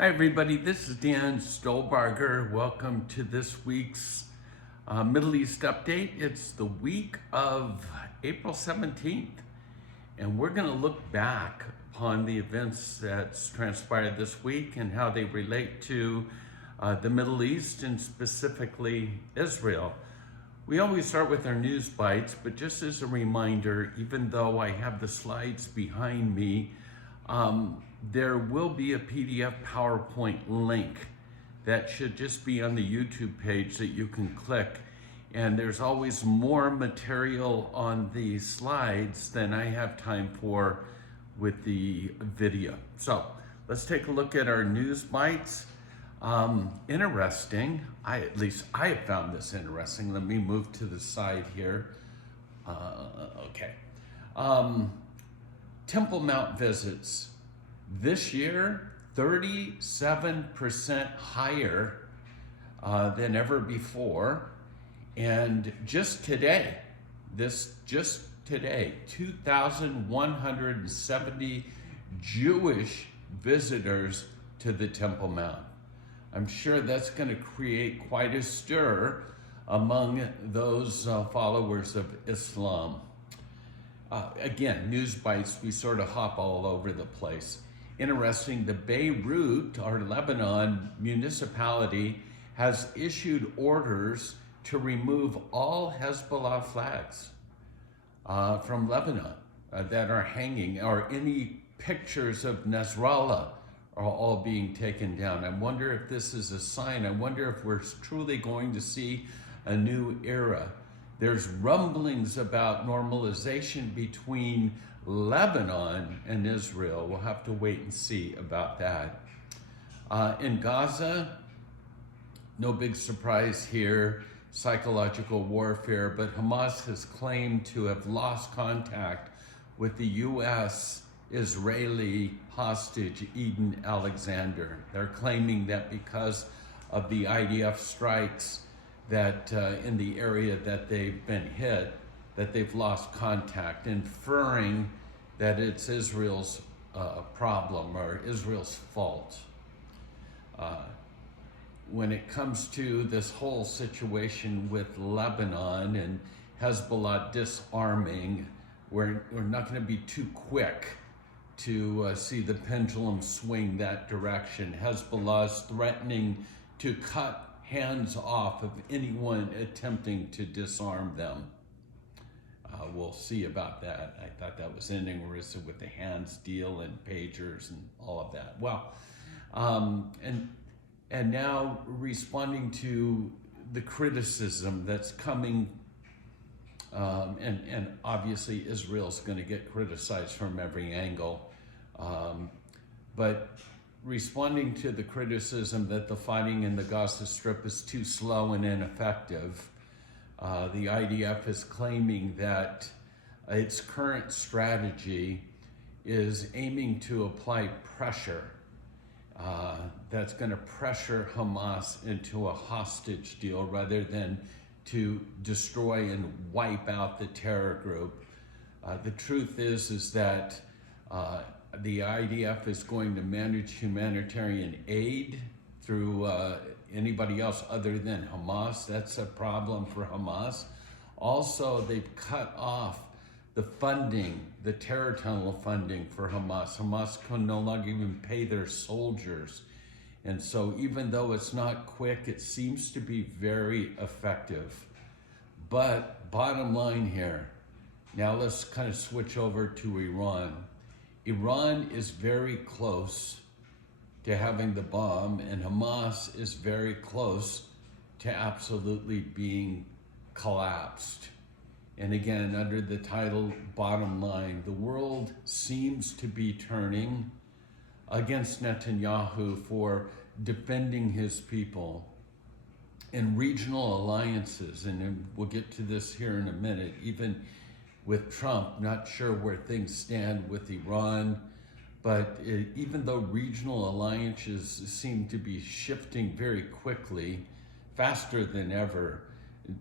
Hi everybody, this is Dan Stolbarger. Welcome to this week's Middle East update. It's the week of April 17th, and we're going to look back upon the events that's transpired this week and how they relate to the Middle East and specifically Israel. We always start with our news bites, but just as a reminder, even though I have the slides behind me, there will be a PDF PowerPoint link that should just be on the YouTube page that you can click. And there's always more material on the slides than I have time for with the video. So let's take a look at our news bites. Interesting, at least I have found this interesting. Let me move to the side here. Okay. Temple Mount visits. This year, 37% higher than ever before. And just today, 2,170 Jewish visitors to the Temple Mount. I'm sure that's going to create quite a stir among those followers of Islam. Again, news bites, we sort of hop all over the place. Interesting, the Beirut, or Lebanon municipality, has issued orders to remove all Hezbollah flags from Lebanon that are hanging, or any pictures of Nasrallah are all being taken down. I wonder if this is a sign. I wonder if we're truly going to see a new era. There's rumblings about normalization between Lebanon and Israel. We'll have to wait and see about that. In Gaza, no big surprise here, psychological warfare, but Hamas has claimed to have lost contact with the U.S. Israeli hostage Eden Alexander. They're claiming that because of the IDF strikes that in the area that they've been hit, that they've lost contact, inferring that it's Israel's problem or Israel's fault. When it comes to this whole situation with Lebanon and Hezbollah disarming, we're not going to be too quick to see the pendulum swing that direction. Hezbollah is threatening to cut hands off of anyone attempting to disarm them. We'll see about that. I thought that was ending with the hands deal and pagers and all of that. Well, and now responding to the criticism that's coming, and obviously Israel's going to get criticized from every angle, but responding to the criticism that the fighting in the Gaza Strip is too slow and ineffective, the IDF is claiming that its current strategy is aiming to apply pressure that's going to pressure Hamas into a hostage deal rather than to destroy and wipe out the terror group. The truth is that the IDF is going to manage humanitarian aid through anybody else other than Hamas. That's a problem for Hamas. Also, they've cut off the funding, the terror tunnel funding for Hamas. Hamas can no longer even pay their soldiers. And so even though it's not quick, it seems to be very effective. But bottom line here, now let's kind of switch over to Iran. Iran is very close to having the bomb, and Hamas is very close to absolutely being collapsed. And again, under the title, bottom line, the world seems to be turning against Netanyahu for defending his people. And regional alliances, and we'll get to this here in a minute, even with Trump, not sure where things stand with Iran, but even though regional alliances seem to be shifting very quickly, faster than ever,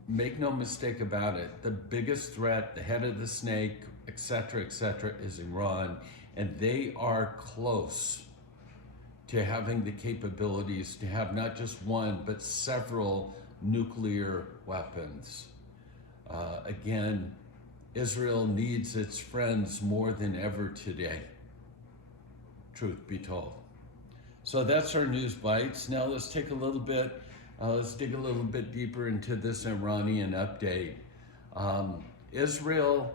make no mistake about it, the biggest threat, the head of the snake, etc., is Iran, and they are close to having the capabilities to have not just one, but several nuclear weapons. Again, Israel needs its friends more than ever today, truth be told. So that's our news bites. Now let's take a little bit, let's dig a little bit deeper into this Iranian update. Israel,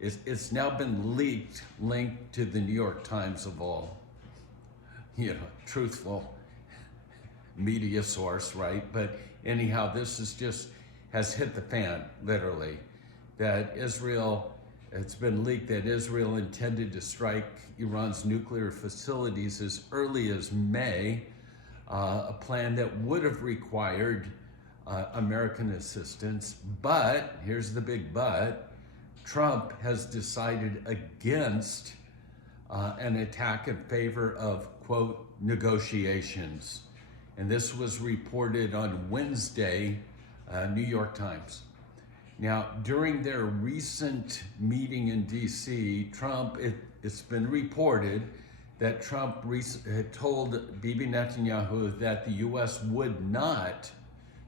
it's now been linked to the New York Times of all, truthful media source, right? But anyhow, this has hit the fan, literally, that Israel, it's been leaked that Israel intended to strike Iran's nuclear facilities as early as May, a plan that would have required American assistance. But, here's the big but, Trump has decided against an attack in favor of, quote, negotiations. And this was reported on Wednesday, New York Times. Now, during their recent meeting in DC, Trump, it's been reported that Trump had told Bibi Netanyahu that the US would not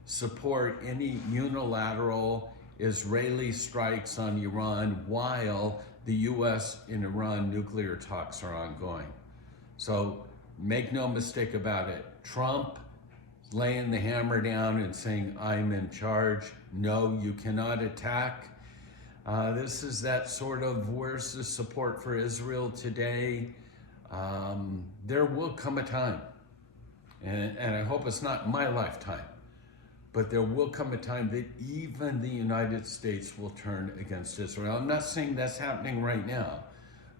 support any unilateral Israeli strikes on Iran while the US and Iran nuclear talks are ongoing. So make no mistake about it, Trump laying the hammer down and saying, I'm in charge. No, you cannot attack. This is that sort of, where's the support for Israel today? There will come a time, and I hope it's not my lifetime, but there will come a time that even the United States will turn against Israel. I'm not saying that's happening right now,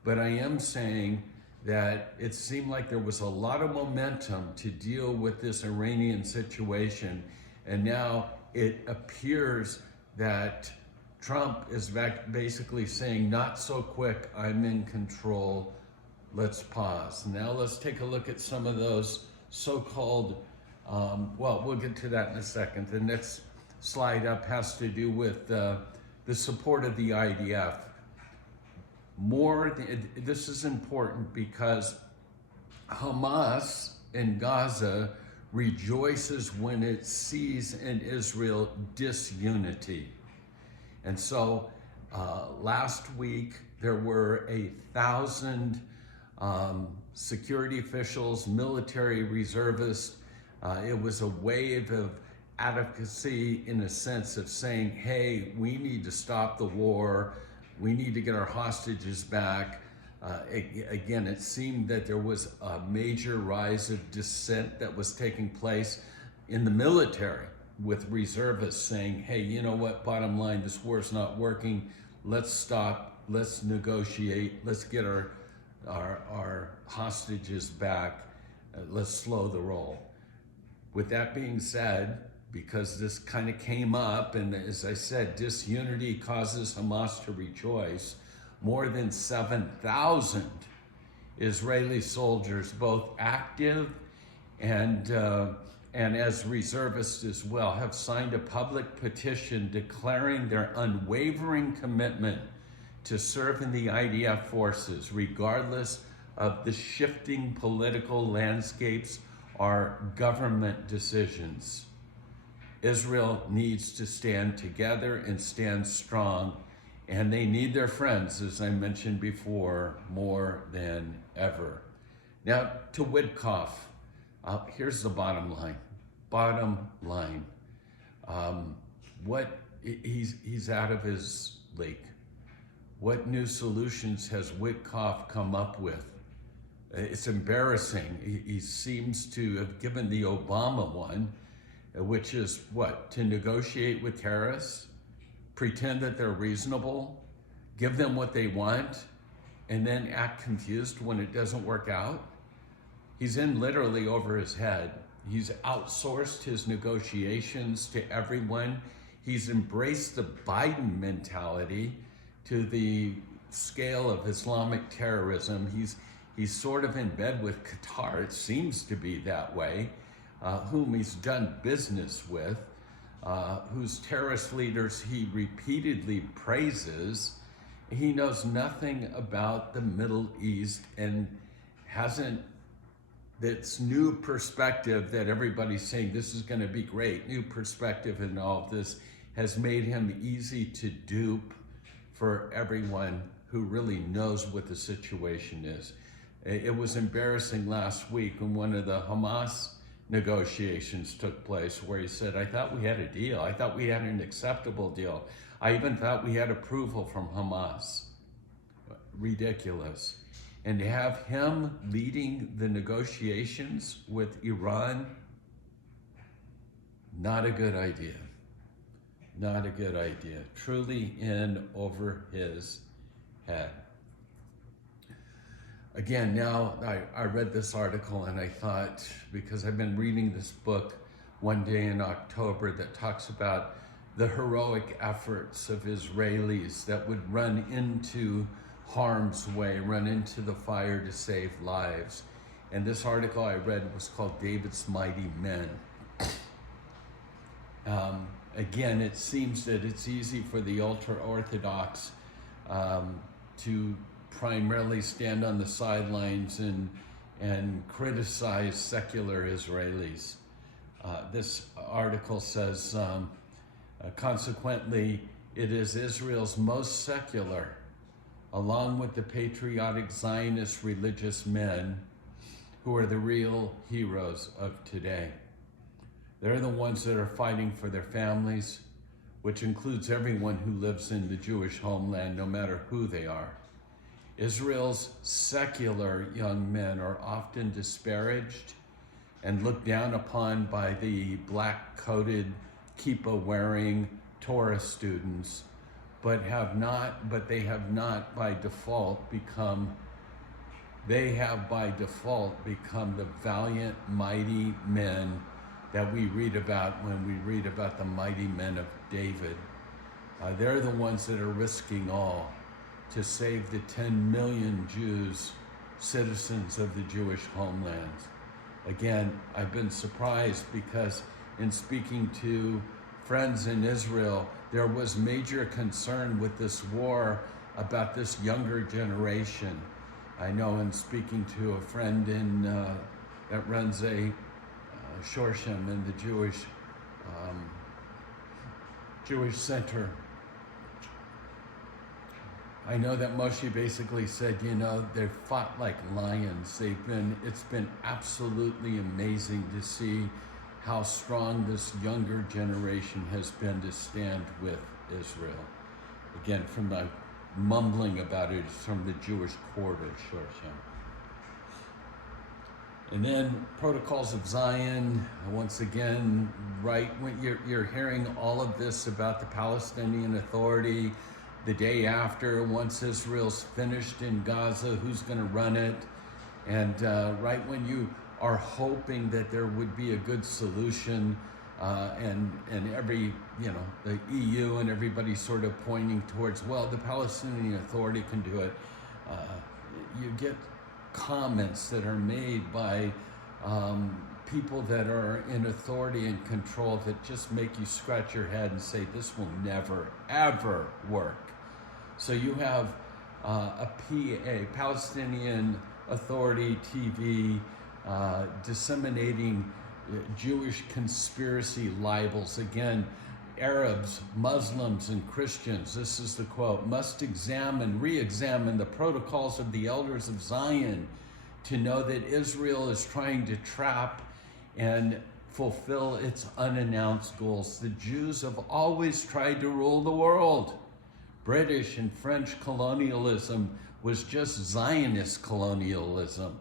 but I am saying that it seemed like there was a lot of momentum to deal with this Iranian situation, and now it appears that Trump is basically saying, not so quick, I'm in control, let's pause. Now let's take a look at some of those so-called, well, we'll get to that in a second. The next slide up has to do with the support of the IDF. This is important because Hamas in Gaza rejoices when it sees in Israel disunity. And so last week there were 1,000 security officials, military reservists. It was a wave of advocacy in a sense of saying, hey, we need to stop the war. We need to get our hostages back. Again, it seemed that there was a major rise of dissent that was taking place in the military, with reservists saying, hey, you know what, bottom line, this war's not working. Let's stop, let's negotiate, let's get our hostages back, let's slow the roll. With that being said, because this kind of came up, and as I said, disunity causes Hamas to rejoice, more than 7,000 Israeli soldiers, both active and as reservists as well, have signed a public petition declaring their unwavering commitment to serve in the IDF forces, regardless of the shifting political landscapes or government decisions. Israel needs to stand together and stand strong, and they need their friends, as I mentioned before, more than ever. Now, to Witkoff, here's the bottom line. He's out of his league. What new solutions has Witkoff come up with? It's embarrassing. He seems to have given the Obama one, which is what? To negotiate with terrorists, pretend that they're reasonable, give them what they want, and then act confused when it doesn't work out. He's in literally over his head. He's outsourced his negotiations to everyone. He's embraced the Biden mentality to the scale of Islamic terrorism. He's sort of in bed with Qatar, it seems to be that way, whom he's done business with, whose terrorist leaders he repeatedly praises. He knows nothing about the Middle East and hasn't this new perspective that everybody's saying this is going to be great, new perspective and all of this has made him easy to dupe for everyone who really knows what the situation is. It was embarrassing last week when one of the Hamas negotiations took place where he said, I thought we had a deal. I thought we had an acceptable deal. I even thought we had approval from Hamas. Ridiculous. And to have him leading the negotiations with Iran, not a good idea. Not a good idea. Truly in over his head. Again, now I read this article and I thought, because I've been reading this book one day in October that talks about the heroic efforts of Israelis that would run into harm's way, run into the fire to save lives. And this article I read was called David's Mighty Men. Again, it seems that it's easy for the ultra-Orthodox to primarily stand on the sidelines and criticize secular Israelis. This article says, consequently, it is Israel's most secular, along with the patriotic Zionist religious men, who are the real heroes of today. They're the ones that are fighting for their families, which includes everyone who lives in the Jewish homeland, no matter who they are. Israel's secular young men are often disparaged and looked down upon by the black-coated, kippah-wearing Torah students, but they have not by default become the valiant, mighty men that we read about when we read about the mighty men of David. They're the ones that are risking all to save the 10 million Jews, citizens of the Jewish homeland. Again, I've been surprised because in speaking to friends in Israel, there was major concern with this war about this younger generation. I know in speaking to a friend that runs a Shorsham in the Jewish Center, I know that Moshe basically said, they've fought like lions. It's been absolutely amazing to see how strong this younger generation has been to stand with Israel. Again, from the mumbling about it from the Jewish quarter of Shorsham. And then Protocols of Zion, once again, right when you're hearing all of this about the Palestinian Authority, the day after, once Israel's finished in Gaza, who's going to run it? And right when you are hoping that there would be a good solution, and every, the EU and everybody sort of pointing towards, well, the Palestinian Authority can do it. You get comments that are made by people that are in authority and control that just make you scratch your head and say, this will never, ever work. So you have a PA, Palestinian Authority TV, disseminating Jewish conspiracy libels. Again, Arabs, Muslims, and Christians, this is the quote, must re-examine the protocols of the elders of Zion to know that Israel is trying to trap and fulfill its unannounced goals. The Jews have always tried to rule the world. British and French colonialism was just Zionist colonialism.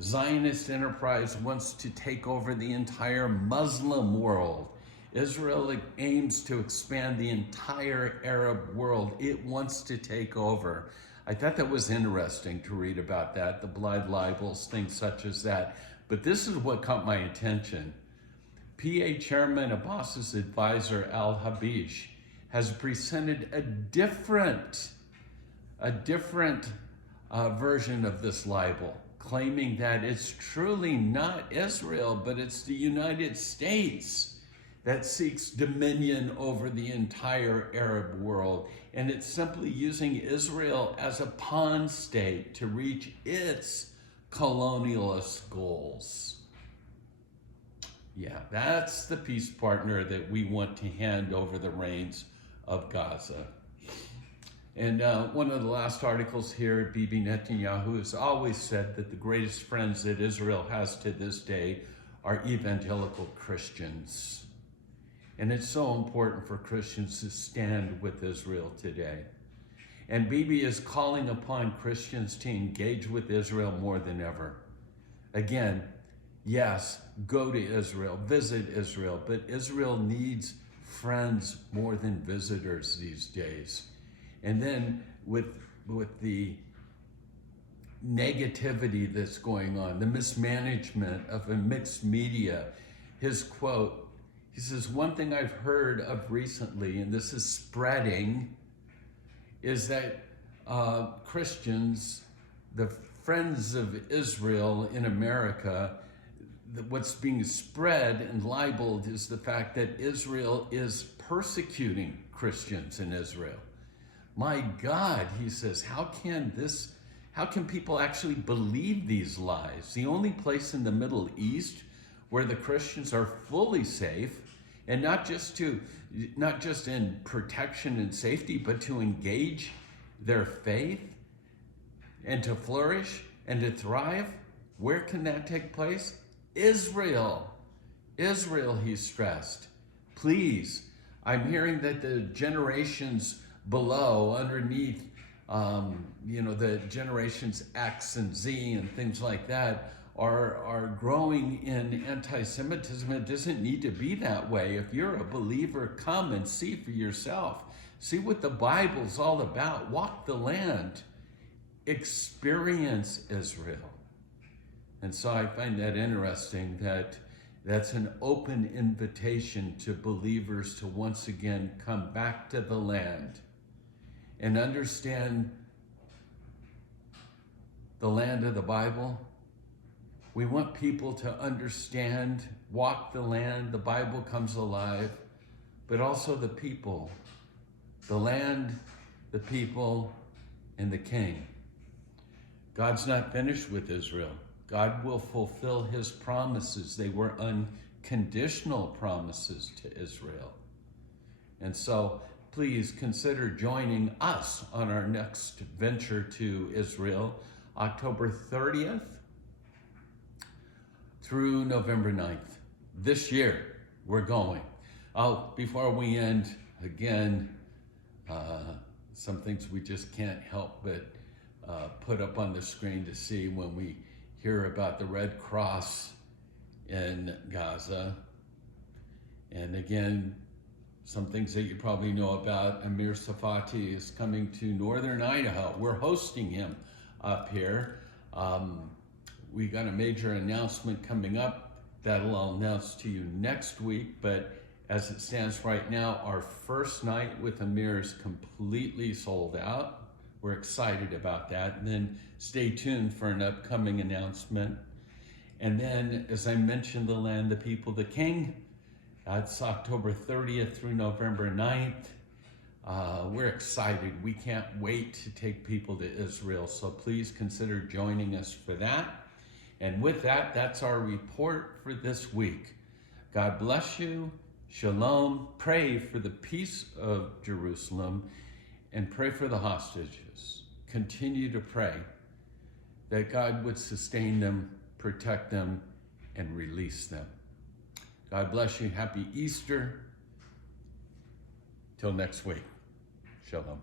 Zionist enterprise wants to take over the entire Muslim world. Israel aims to expand the entire Arab world. It wants to take over. I thought that was interesting to read about that, the blood libels, things such as that. But this is what caught my attention. PA Chairman Abbas's advisor, Al-Habish, has presented a different version of this libel, claiming that it's truly not Israel, but it's the United States that seeks dominion over the entire Arab world. And it's simply using Israel as a pawn state to reach its colonialist goals. Yeah, that's the peace partner that we want to hand over the reins of Gaza. And one of the last articles here, Bibi Netanyahu has always said that the greatest friends that Israel has to this day are evangelical Christians. And it's so important for Christians to stand with Israel today. And Bibi is calling upon Christians to engage with Israel more than ever. Again, yes, go to Israel, visit Israel, but Israel needs friends more than visitors these days. And then with the negativity that's going on, the mismanagement of a mixed media, his quote, he says, one thing I've heard of recently, and this is spreading, is that Christians, the friends of Israel in America, what's being spread and libeled is the fact that Israel is persecuting Christians in Israel. My God, he says, how can people actually believe these lies? The only place in the Middle East where the Christians are fully safe, and not just in protection and safety, but to engage their faith and to flourish and to thrive, where can that take place? Israel, he stressed. Please, I'm hearing that the generations below, underneath, the generations X and Z and things like that are growing in anti-Semitism. It doesn't need to be that way. If you're a believer, come and see for yourself. See what the Bible's all about. Walk the land. Experience Israel. And so I find that interesting that that's an open invitation to believers to once again come back to the land and understand the land of the Bible. We want people to understand, walk the land, the Bible comes alive, but also the people, the land, the people, and the king. God's not finished with Israel. God will fulfill his promises. They were unconditional promises to Israel. And so please consider joining us on our next venture to Israel, October 30th through November 9th. This year, we're going. Before we end, again, some things we just can't help but put up on the screen to see when we hear about the Red Cross in Gaza. And again, some things that you probably know about, Amir Tsarfati is coming to northern Idaho. We're hosting him up here. We got a major announcement coming up that I'll announce to you next week, but as it stands right now, our first night with Amir is completely sold out. We're excited about that. And then stay tuned for an upcoming announcement. And then, as I mentioned, the land, the people, the king, that's October 30th through November 9th. We're excited. We can't wait to take people to Israel. So please consider joining us for that. And with that, that's our report for this week. God bless you. Shalom. Pray for the peace of Jerusalem and pray for the hostages. Continue to pray that God would sustain them, protect them, and release them. God bless you. Happy Easter. Till next week. Shalom.